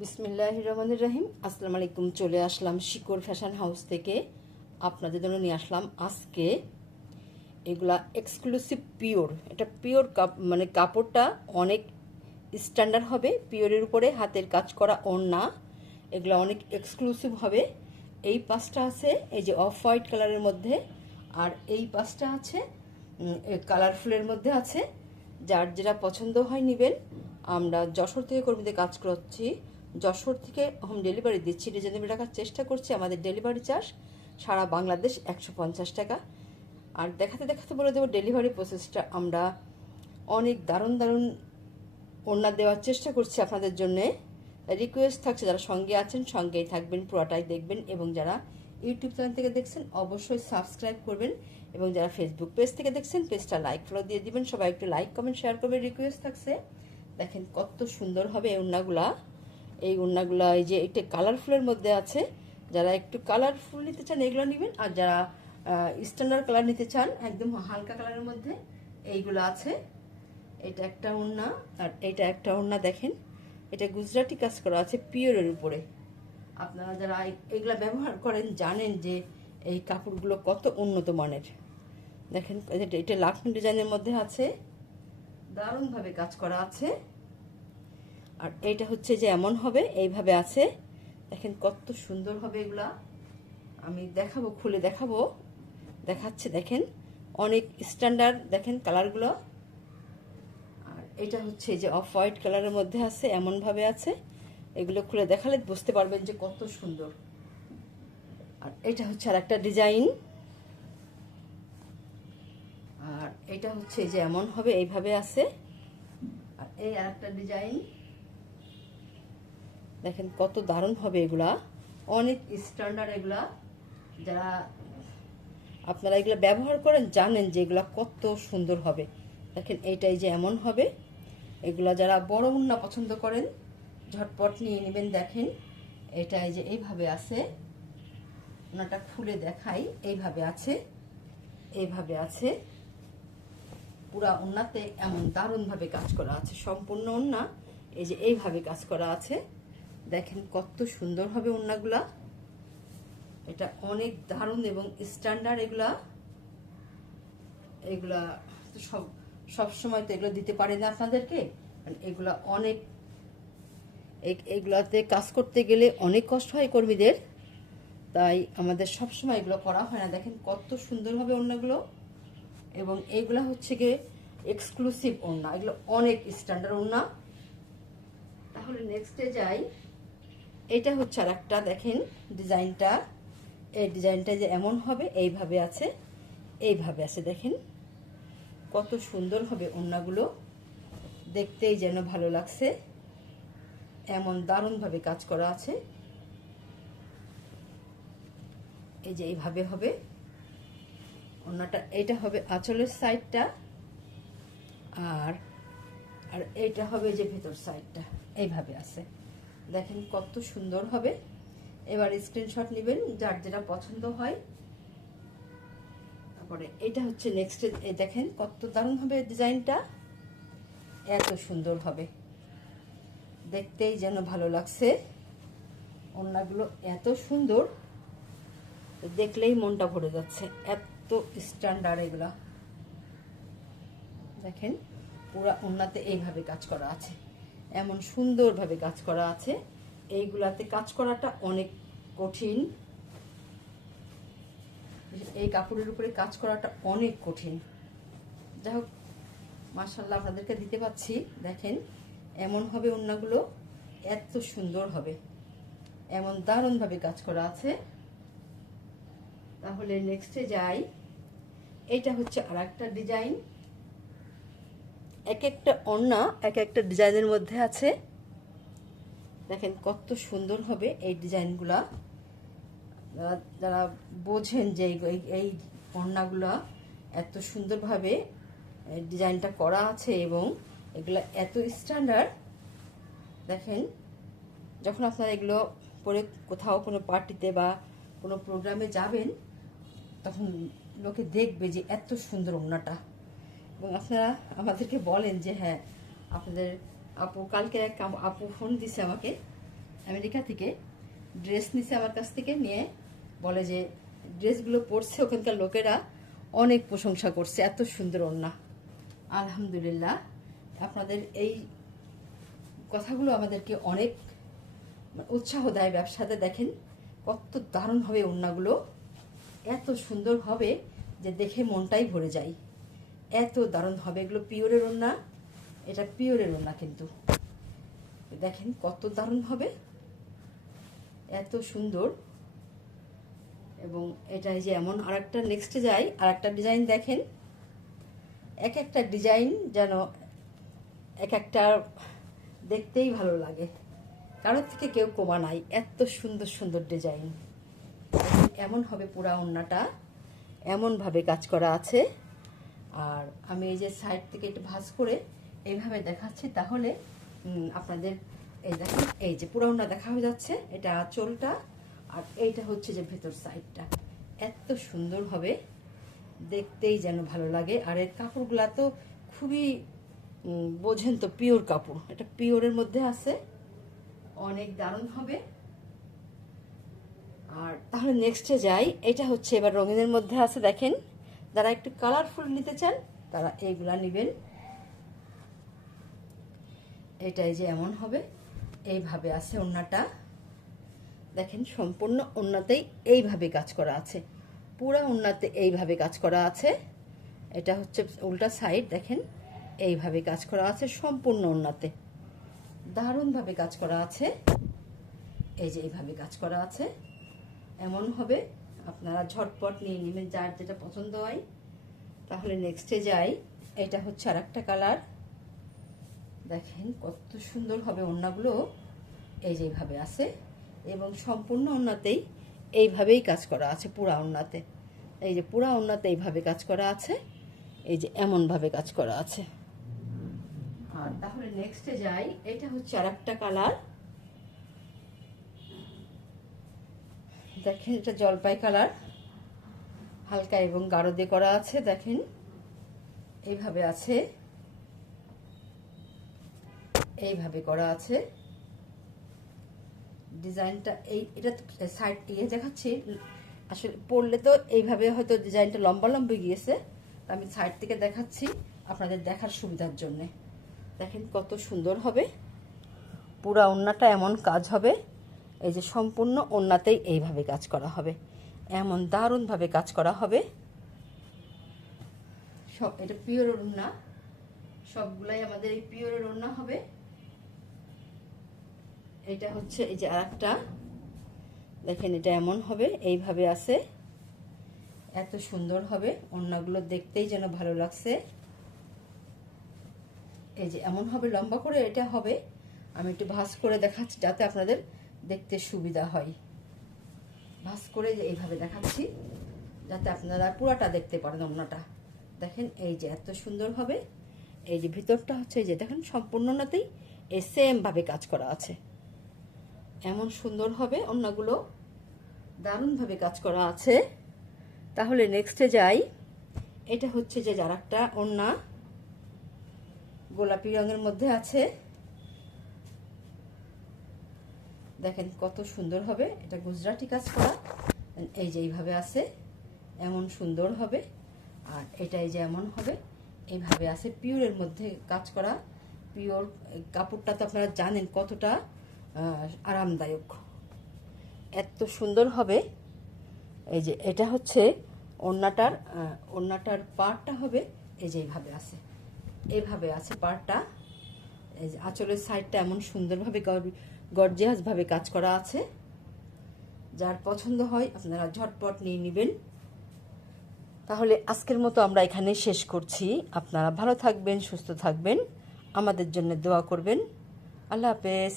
বিসমিল্লাহির রহমানির রহিম। আসসালামু আলাইকুম। চলে আসলাম শিকর ফ্যাশন হাউস থেকে। আপনাদের জন্য নিয়ে আসলাম আজকে এগুলা এক্সক্লুসিভ পিওর। এটা পিওর কাপড়টা অনেক স্ট্যান্ডার্ড হবে। পিওরের উপরে হাতের কাজ করা ওড়না, এগুলো অনেক এক্সক্লুসিভ হবে। এই পাঁচটা আছে এই যে অফ হোয়াইট কালারের মধ্যে, আর এই পাঁচটা আছে কালারফুলের মধ্যে আছে। যার যেটা পছন্দ হয় নেবেন। আমরা যশোর থেকে কর্মীদের কাজ করছি, যশোর থেকে হোম ডেলিভারি দিচ্ছি। রিজনেবল রাখার চেষ্টা করছি। আমাদের ডেলিভারি চার্জ সারা বাংলাদেশ 150 টাকা। আর দেখাতে দেখাতে বলে দেবো ডেলিভারি প্রসেসটা। আমরা অনেক দারুণ দারুণ ওড়না দেওয়ার চেষ্টা করছি আপনাদের জন্যে। রিকোয়েস্ট থাকছে যারা সঙ্গে আছেন সঙ্গেই থাকবেন, পুরোটাই দেখবেন। এবং যারা ইউটিউব চ্যানেল থেকে দেখছেন অবশ্যই সাবস্ক্রাইব করবেন। এবং যারা ফেসবুক পেজ থেকে দেখছেন পেজটা লাইক ফলো দিয়ে দিবেন। সবাই একটু লাইক কমেন্ট শেয়ার করবেন, রিকোয়েস্ট থাকছে। দেখেন কত সুন্দর হবে এই ওড়নাগুলা। এই ওড়নাগুলা এই যে একটু কালারফুলের মধ্যে আছে। যারা একটু কালারফুল নিতে চান এগুলো নেবেন, আর যারা স্ট্যান্ডার্ড কালার নিতে চান একদম হালকা কালারের মধ্যে এইগুলো আছে। এটা একটা ওড়না, আর এটা একটা ওড়না। দেখেন এটা গুজরাটি কাজ করা আছে পিওরের উপরে। আপনারা যারা এগুলা ব্যবহার করেন জানেন যে এই কাপড়গুলো কত উন্নত মানের। দেখেন এটা লাখনৌ ডিজাইনের মধ্যে আছে, দারুণভাবে কাজ করা আছে। আর এইটা হচ্ছে যে এমন হবে, এইভাবে আছে। দেখেন কত সুন্দর হবে এগুলা। আমি দেখাবো, খুলে দেখাবো, দেখাচ্ছে। দেখেন অনেক স্ট্যান্ডার্ড, দেখেন কালারগুলো। আর এটা হচ্ছে যে অফ হোয়াইট কালারের মধ্যে আছে, এমনভাবে আছে। এগুলো খুলে দেখালে বুঝতে পারবেন যে কত সুন্দর। আর এটা হচ্ছে আর একটা ডিজাইন। আর এটা হচ্ছে যে এমন হবে, এইভাবে আছে। আর এই আর একটা ডিজাইন। দেখেন কত দারুণ হবে এগুলা, অনেক স্ট্যান্ডার্ড এগুলা। যারা আপনারা এগুলো ব্যবহার করেন জানেন যে এগুলা কত সুন্দর হবে। দেখেন এইটাই যে এমন হবে। এগুলা যারা বড় ওড়না পছন্দ করেন ঝটপট নিয়ে নেবেন। দেখেন এটাই যে এইভাবে আছে। ওনাটা খুলে দেখাই, এইভাবে আছে, এইভাবে আছে। পুরা ওড়নাতে এমন দারুণভাবে কাজ করা আছে। সম্পূর্ণ ওড়না এই যে এইভাবে কাজ করা আছে। দেখেন কত সুন্দর হবে ওড়নাগুলা। এটা অনেক দারুণ এবং স্ট্যান্ডার্ড এগুলা। এগুলা তো সব সময় তো এগুলো দিতে পারি না আপনাদেরকে। এগুলা অনেক, এগুলাতে কাজ করতে গেলে অনেক কষ্ট হয় কর্মীদের, তাই আমাদের সব সময় এগুলো করা হয় না। দেখেন কত সুন্দর হবে ওড়নাগুলো। এবং এইগুলা হচ্ছে গিয়ে এক্সক্লুসিভ ওড়না, এগুলো অনেক স্ট্যান্ডার্ড ওড়না। তাহলে নেক্সটে যাই। এটা হচ্ছে আর একটা, দেখেন ডিজাইনটা। এই ডিজাইনটা যে এমন হবে, এইভাবে আছে, এইভাবে আছে। দেখেন কত সুন্দর হবে ওড়নাগুলো, দেখতেই যেন ভালো লাগছে। এমন দারুণভাবে কাজ করা আছে। এই যে এইভাবে হবে ওড়নাটা। এটা হবে আঁচলের সাইডটা, আর আর এইটা হবে যে ভেতর সাইডটা, এইভাবে আছে। দেখেন কত সুন্দর হবে। এবার স্ক্রিনশট নেবেন যার যেটা পছন্দ হয়। তারপরে এটা হচ্ছে নেক্সট। দেখেন কত দারুণ হবে ডিজাইনটা, এত সুন্দর হবে, দেখতেই যেন ভালো লাগছে। ওড়নাগুলো এত সুন্দর, দেখলেই মনটা ভরে যাচ্ছে, এত স্ট্যান্ডার্ড এগুলা। দেখেন পুরা ওড়নাতে এইভাবে কাজ করা আছে, এমন সুন্দরভাবে কাজ করা আছে। এইগুলাতে কাজ করাটা অনেক কঠিন। এই কাপড়ের উপরে কাজ করাটা অনেক কঠিন। যাই হোক মাশাআল্লাহ আপনাদেরকে দিতে পাচ্ছি। দেখেন এমন হবে ওড়নাগুলো, এত সুন্দর হবে, এমন দারুণভাবে কাজ করা আছে। তাহলে নেক্সটে যাই। এইটা হচ্ছে আর একটা ডিজাইন। এক একটা ওড়না এক একটা ডিজাইনের মধ্যে আছে। দেখেন কত সুন্দর হবে এই ডিজাইনগুলা। যারা বোঝেন যে এই ওড়নাগুলা এত সুন্দরভাবে ডিজাইনটা করা আছে এবং এগুলো এত স্ট্যান্ডার্ড। দেখেন যখন আপনারা এগুলো পরে কোথাও কোনো পার্টিতে বা কোনো প্রোগ্রামে যাবেন তখন লোকে দেখবে যে এত সুন্দর ওড়নাটা। এবং আপনারা আমাদেরকে বলেন যে হ্যাঁ আপনাদের আপু, কালকে এক আপু ফোন দিছে আমাকে, আমেরিকা থেকে ড্রেস নিছে আমার কাছ থেকে, নিয়ে বলে যে ড্রেসগুলো পরছে ওখানকার লোকেরা অনেক প্রশংসা করছে, এত সুন্দর ওড়না। আলহামদুলিল্লাহ, আপনাদের এই কথাগুলো আমাদেরকে অনেক উৎসাহ দেয় ব্যবসাতে। দেখেন কত দারুণ হবে ওড়নাগুলো, এত সুন্দর হবে যে দেখে মনটাই ভরে যায়, এত দারুণ হবে। এগুলো পিওরের ওড়না, এটা পিওরের ওড়না কিন্তু দেখেন কত দারুণ হবে, এত সুন্দর। এবং এটাই যে এমন আরেকটা নেক্সটে যাই, আরেকটা ডিজাইন দেখেন, এক একটা ডিজাইন যেন এক একটা দেখতেই ভালো লাগে, কারোর থেকে কেউ কমা নাই, এত সুন্দর সুন্দর ডিজাইন। এমন হবে পুরা ওড়নাটা, এমনভাবে কাজ করা আছে। আর আমি এই যে সাইড থেকে একটু ভাঁজ করে এইভাবে দেখাচ্ছি, তাহলে আপনাদের এই দেখেন এই যে পুরা ওড়না দেখা হয়ে যাচ্ছে। এটা আঁচলটা, আর এইটা হচ্ছে যে ভেতর সাইডটা, এত সুন্দর হবে, দেখতেই যেন ভালো লাগে। আর এর কাপড়গুলা তো খুবই বোঝেন তো, পিওর কাপড়, এটা পিওরের মধ্যে আছে, অনেক দারুণ হবে। আর তাহলে নেক্সটে যাই, এটা হচ্ছে এবার রঙিনের মধ্যে আছে। দেখেন যারা একটু কালারফুল নিতে চান তারা এইগুলা নেবেন। এটাই যে এমন হবে, এইভাবে আছে ওড়নাটা। দেখেন সম্পূর্ণ ওড়নাতেই এইভাবে কাজ করা আছে, পুরা ওড়নাতে এইভাবে কাজ করা আছে। এটা হচ্ছে উল্টা সাইড, দেখেন এইভাবে কাজ করা আছে সম্পূর্ণ ওড়নাতে, দারুণভাবে কাজ করা আছে। এই যে এইভাবে কাজ করা আছে, এমন হবে, আপনারা ঝটপট নিয়ে নেবেন যার যেটা পছন্দ হয়। তাহলে নেক্সটে যাই, এটা হচ্ছে আর একটা কালার। দেখেন কত সুন্দর হবে ওড়নাগুলো, এই যে এইভাবে আছে, এবং সম্পূর্ণ ওড়নাতেই এইভাবেই কাজ করা আছে, পুরা ওড়নাতে। এই যে পুরা ওড়নাতে এইভাবে কাজ করা আছে, এই যে এমনভাবে কাজ করা আছে। আর তাহলে নেক্সটে যাই, এটা হচ্ছে আর একটা কালার। দেখেন এটা জলপাই কালার, হালকা এবং গাঢ় দিয়ে করা আছে। দেখেন এইভাবে আছে, এইভাবে করা আছে ডিজাইনটা। এটা সাইড দিয়ে দেখাচ্ছি, আসলে পরলে তো এইভাবে হয়তো ডিজাইনটা লম্বা লম্বা গিয়েছে, আমি সাইড থেকে দেখাচ্ছি আপনাদের দেখার সুবিধার জন্য। দেখেন কত সুন্দর হবে, পুরা ওড়নাটা এমন কাজ হবে, এই যে সম্পূর্ণ ওড়নাতেই এইভাবে কাজ করা হবে, এমন দারুণভাবে কাজ করা হবে। সব এটা পিওর ওড়না, সবগুলাই আমাদের এই পিওরের ওড়না হবে। এটা হচ্ছে এই যে আরেকটা, দেখেন এটা এমন হবে, এইভাবে আছে, এত সুন্দর হবে ওড়নাগুলো, দেখতেই যেন ভালো লাগছে। এই যে এমন হবে, লম্বা করে এটা হবে। আমি একটু ভাঁজ করে দেখাচ্ছি যাতে আপনাদের দেখতে সুবিধা হয়, ভাঁজ করে এইভাবে দেখাচ্ছি যাতে আপনারা পুরাটা দেখতে পারেন ওড়নাটা। দেখেন এই যে এত সুন্দর হবে, এই যে ভিতরটা হচ্ছে এই যে দেখেন সম্পূর্ণটাতেই এই সেম ভাবে কাজ করা আছে, এমন সুন্দর হবে ওড়নাগুলো, দারুণভাবে কাজ করা আছে। তাহলে নেক্সটে যাই, এটা হচ্ছে যে যার একটা ওড়না গোলাপি রঙের মধ্যে আছে। দেখেন কত সুন্দর হবে, এটা গুজরাটি কাজ করা, এই যে এইভাবে আছে, এমন সুন্দর হবে। আর এটাই যে এমন হবে, এইভাবে আছে, পিওরের মধ্যে কাজ করা। পিওর কাপড়টা তো আপনারা জানেন কতটা আরামদায়ক, এত সুন্দর হবে। এই যে এটা হচ্ছে ওড়নাটার পাড়টা হবে, এই যে এইভাবে আছে, এইভাবে আছে পাড়টা। এই যে আঁচলের সাইডটা এমন সুন্দরভাবে গর্জিয়াসভাবে কাজ করা আছে। যার পছন্দ হয় আপনারা ঝটপট নিয়ে নেবেন। তাহলে আজকের মতো আমরা এখানে শেষ করছি। আপনারা ভালো থাকবেন, সুস্থ থাকবেন, আমাদের জন্য দোয়া করবেন। আল্লাহ হাফেজ।